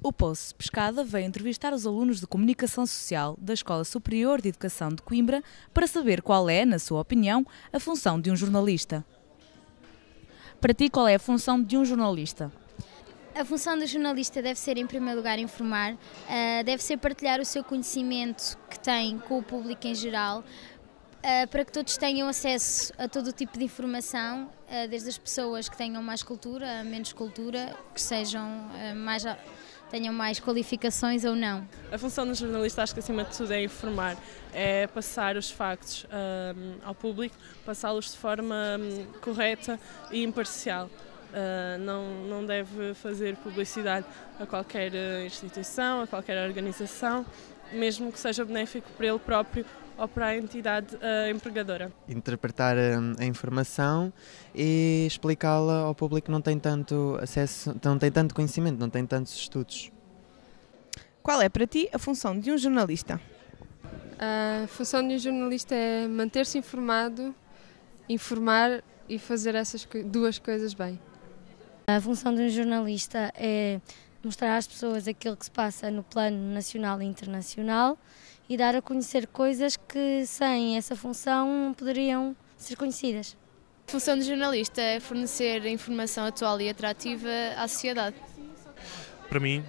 O Poço Pescada veio entrevistar os alunos de Comunicação Social da Escola Superior de Educação de Coimbra para saber qual é, na sua opinião, a função de um jornalista. Para ti, qual é a função de um jornalista? A função do jornalista deve ser, em primeiro lugar, informar, deve ser partilhar o seu conhecimento que tem com o público em geral, para que todos tenham acesso a todo o tipo de informação, desde as pessoas que tenham mais cultura a menos cultura, que tenham mais qualificações ou não. A função do jornalista, acho que acima de tudo é informar, é passar os factos ao público, passá-los de forma correta e imparcial. Não deve fazer publicidade a qualquer instituição, a qualquer organização, mesmo que seja benéfico para ele próprio ou para a entidade empregadora. Interpretar a informação e explicá-la ao público que não tem tanto acesso, não tem tanto conhecimento, não tem tantos estudos. Qual é para ti a função de um jornalista? A função de um jornalista é manter-se informado, informar e fazer essas duas coisas bem. A função de um jornalista é mostrar às pessoas aquilo que se passa no plano nacional e internacional e dar a conhecer coisas que sem essa função não poderiam ser conhecidas. A função do jornalista é fornecer informação atual e atrativa à sociedade. Para mim,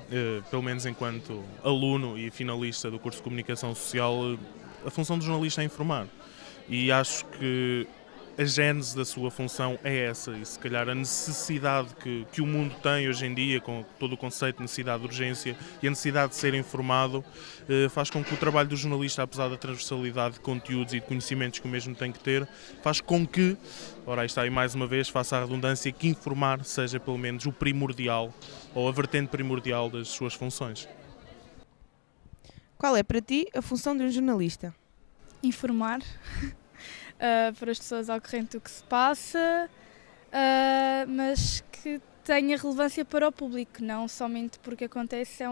pelo menos enquanto aluno e finalista do curso de Comunicação Social, a função do jornalista é informar. E acho que a gênese da sua função é essa, e se calhar a necessidade que o mundo tem hoje em dia, com todo o conceito de necessidade de urgência e a necessidade de ser informado, faz com que o trabalho do jornalista, apesar da transversalidade de conteúdos e de conhecimentos que o mesmo tem que ter, faz com que, ora aí está aí mais uma vez, faça a redundância, que informar seja pelo menos o primordial, ou a vertente primordial das suas funções. Qual é para ti a função de um jornalista? Informar. Para as pessoas ao corrente do que se passa, mas que tenha relevância para o público, não somente porque acontece,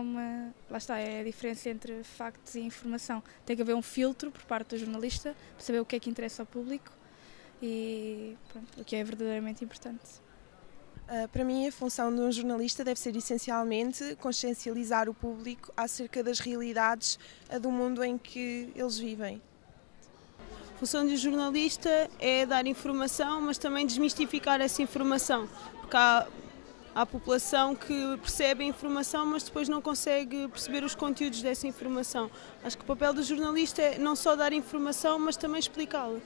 lá está, é a diferença entre factos e informação. Tem que haver um filtro por parte do jornalista para saber o que é que interessa ao público e pronto, o que é verdadeiramente importante. Para mim, a função de um jornalista deve ser essencialmente consciencializar o público acerca das realidades do mundo em que eles vivem. A função de um jornalista é dar informação, mas também desmistificar essa informação, porque há a população que percebe a informação, mas depois não consegue perceber os conteúdos dessa informação. Acho que o papel do jornalista é não só dar informação, mas também explicá-la.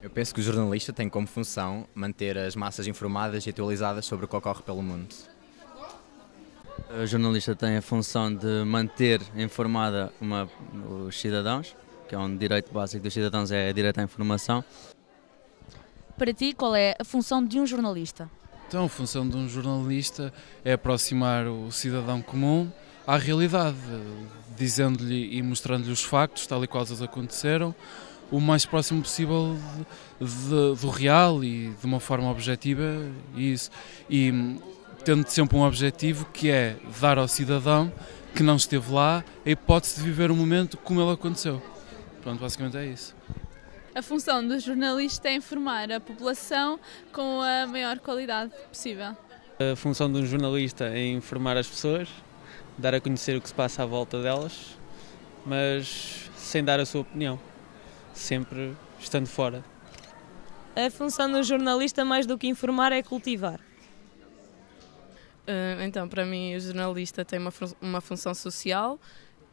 Eu penso que o jornalista tem como função manter as massas informadas e atualizadas sobre o que ocorre pelo mundo. O jornalista tem a função de manter informada os cidadãos, que é um direito básico dos cidadãos, é direito à informação. Para ti, qual é a função de um jornalista? Então, a função de um jornalista é aproximar o cidadão comum à realidade, dizendo-lhe e mostrando-lhe os factos, tal e qual eles aconteceram, o mais próximo possível do real e de uma forma objetiva, e tendo sempre um objetivo que é dar ao cidadão que não esteve lá a hipótese de viver o momento como ele aconteceu. Pronto, basicamente é isso. A função do jornalista é informar a população com a maior qualidade possível. A função de um jornalista é informar as pessoas, dar a conhecer o que se passa à volta delas, mas sem dar a sua opinião, sempre estando fora. A função de um jornalista, mais do que informar, é cultivar. Então, para mim, o jornalista tem uma função social,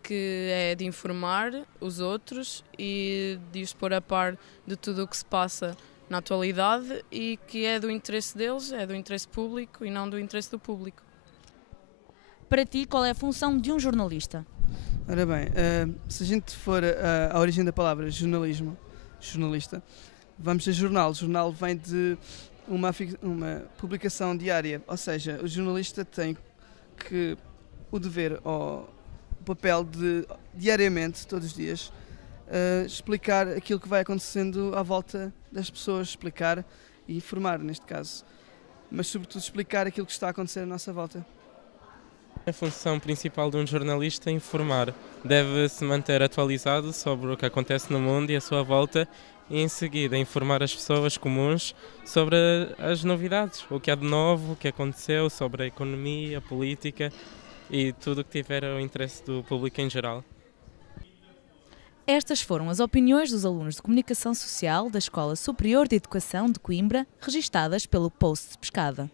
que é de informar os outros e de os pôr a par de tudo o que se passa na atualidade e que é do interesse deles, é do interesse público e não do interesse do público. Para ti, qual é a função de um jornalista? Ora bem, se a gente for à origem da palavra jornalista, vamos a jornal. Jornal vem de uma publicação diária, ou seja, o jornalista tem que o dever o papel de, diariamente, todos os dias, explicar aquilo que vai acontecendo à volta das pessoas, explicar e informar, neste caso. Mas, sobretudo, explicar aquilo que está a acontecer à nossa volta. A função principal de um jornalista é informar. Deve-se manter atualizado sobre o que acontece no mundo e à sua volta e, em seguida, informar as pessoas comuns sobre as novidades, o que há de novo, o que aconteceu, sobre a economia, a política e tudo o que tiver o interesse do público em geral. Estas foram as opiniões dos alunos de Comunicação Social da Escola Superior de Educação de Coimbra, registadas pelo Post de Pescada.